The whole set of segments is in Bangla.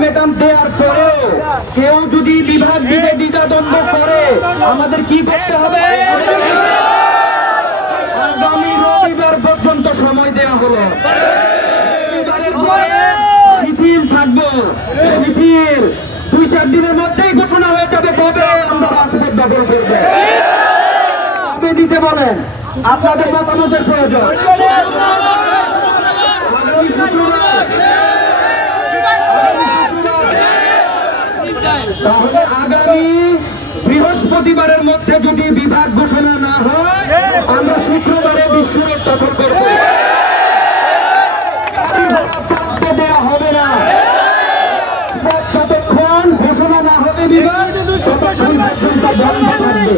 আলটিমেটাম দেওয়ার পরেও কেউ যদি বিভাগ দিতে দ্বিধাদ্বন্দ্ব করে আমাদের কি করতে হবে? আগামী রবিবার পর্যন্ত সময় দেওয়া হলো। শিথিল থাকবো, শিথিল 2-4 দিনের মধ্যেই ঘোষণা হয়ে যাবে কবে আমরা রাজপথ দখল করবো। কবে দিতে বলেন, আপনাদের মতামতের প্রয়োজন। তাহলে আগামী বৃহস্পতিবারের মধ্যে যদি বিভাগ ঘোষণা না হয় আমরা শুক্রবারে বিশ্বরোড দখল করবো। দেওয়া হবে না, যতক্ষণ ঘোষণা না হবে বিভাগ ততক্ষণ বন্ধ থাকবে।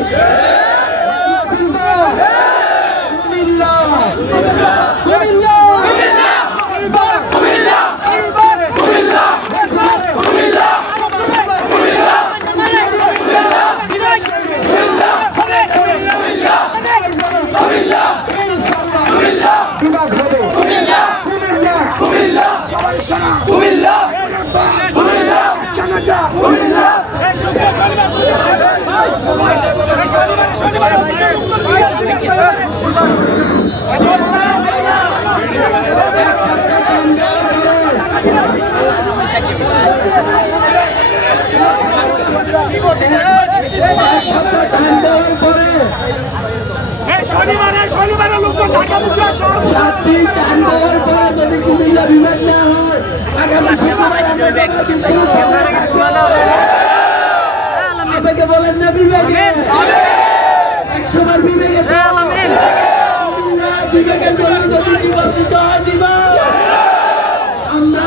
শনিবারের লোক ঢাকা মুখে যদি কুমিল্লা বিভাগ নেওয়া হয় আগামী শুক্রবার বলেন না বিভাগে 100বার বিভাগে বিভাগের জন্য যদি নির্বাচিত হয় দিবা। আমরা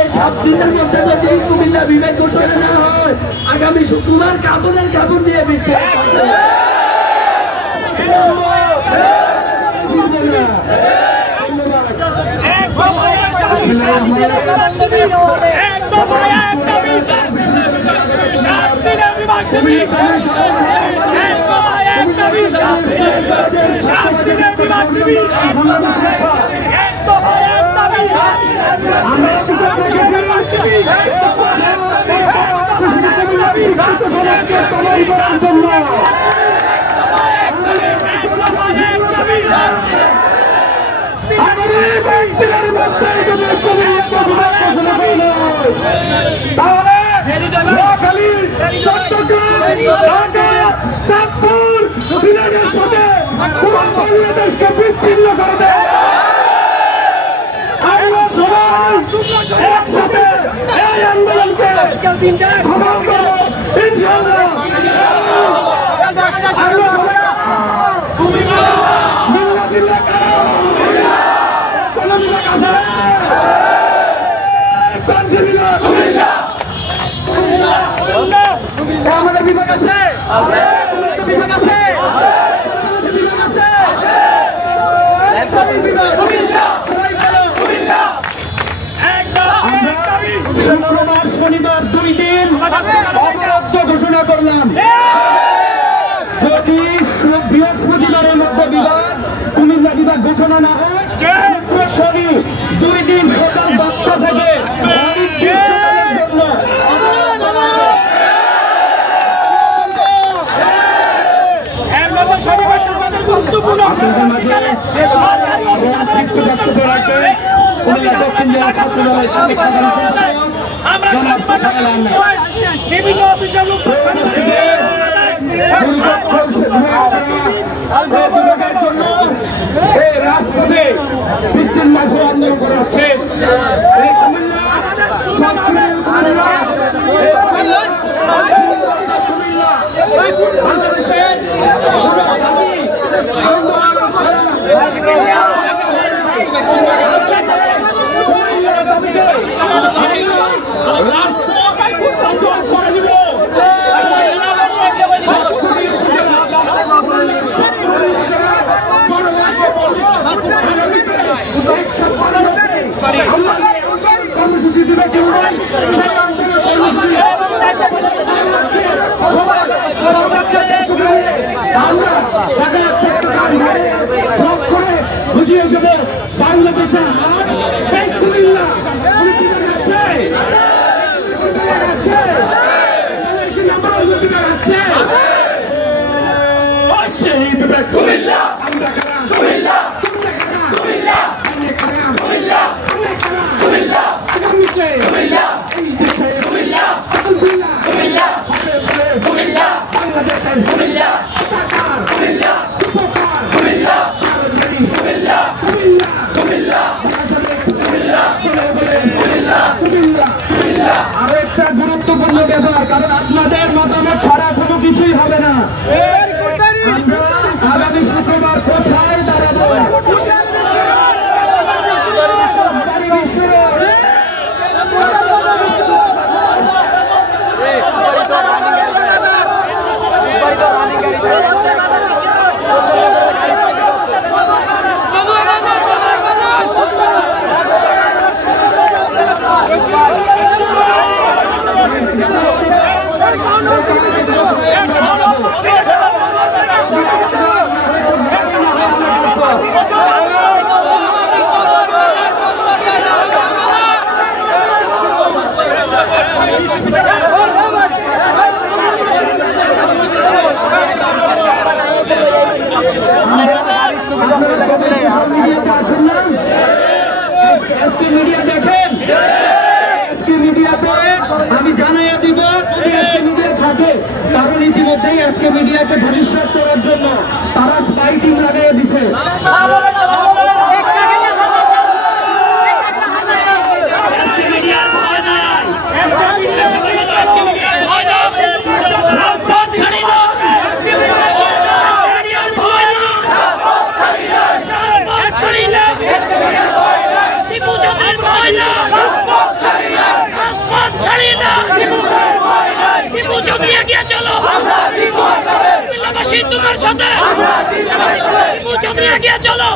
এই 7 দিনের মধ্যে যদি কুমিল্লা বিভাগ ঘোষণা না হয় আগামী শুক্রবার কাপড়ের কাপড় দিয়ে বিশ্বে বাংলাদেশকে বিচ্ছিন্ন করে দেয়। একসাথে এই আন্দোলনকে সফল করবো ইনশাআল্লাহ। আমাদের বিভাগ আছে, বিভাগ আছে, শুক্রবার শনিবার 2 দিন অবরুদ্ধ ঘোষণা করলাম। যদি বৃহস্পতিবারের মধ্যে বিভাগ কুমিল্লা বিভাগ ঘোষণা না হয় শুক্র শনি 2 দিন সকাল 10টা থেকে বিভিন্ন অফিসের লোক রাজপথে বৃষ্টির মাঝে আন্দোলন করা হচ্ছে। বাংলাদেশের কর্মসূচি দিবে কেউ নাই বুঝিয়ে দেবো বাংলাদেশের হাট কুমিল্লা কুমিল্লা আমরা কারা কুমিল্লা তোমরা কারা কুমিল্লা আমরা কারা কুমিল্লা আমরা কারা কুমিল্লা আগামীতে কুমিল্লা এই দেশে কুমিল্লা আলহামদুলিল্লাহ কুমিল্লা হবে হবে কুমিল্লা বাংলাদেশের কুমিল্লা সরকার কুমিল্লা উপকার কুমিল্লা কারণে কুমিল্লা কুমিল্লা কুমিল্লা আসলে কুমিল্লা বলে বলে কুমিল্লা কুমিল্লা কুমিল্লা আরো একটা গুরুত্বপূর্ণ ব্যাপার, কারণ আপনাদের মতামত ছাড়া কোনো কিছুই হবে না। আমরা আগামী শুক্রবার কোথায় দাঁড়াবো? বাড়ি বিশ্বরোড। মিডিয়া দেখেন, মিডিয়াতে আমি জানাইয়া দিব মিডিয়া থাকে, কারণ ইতিমধ্যেই আজকে মিডিয়াকে ভবিষ্যৎ করার জন্য তারা স্পাই টিম লাগাইয়া দিছে। তোমার সাথে চলো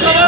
Ini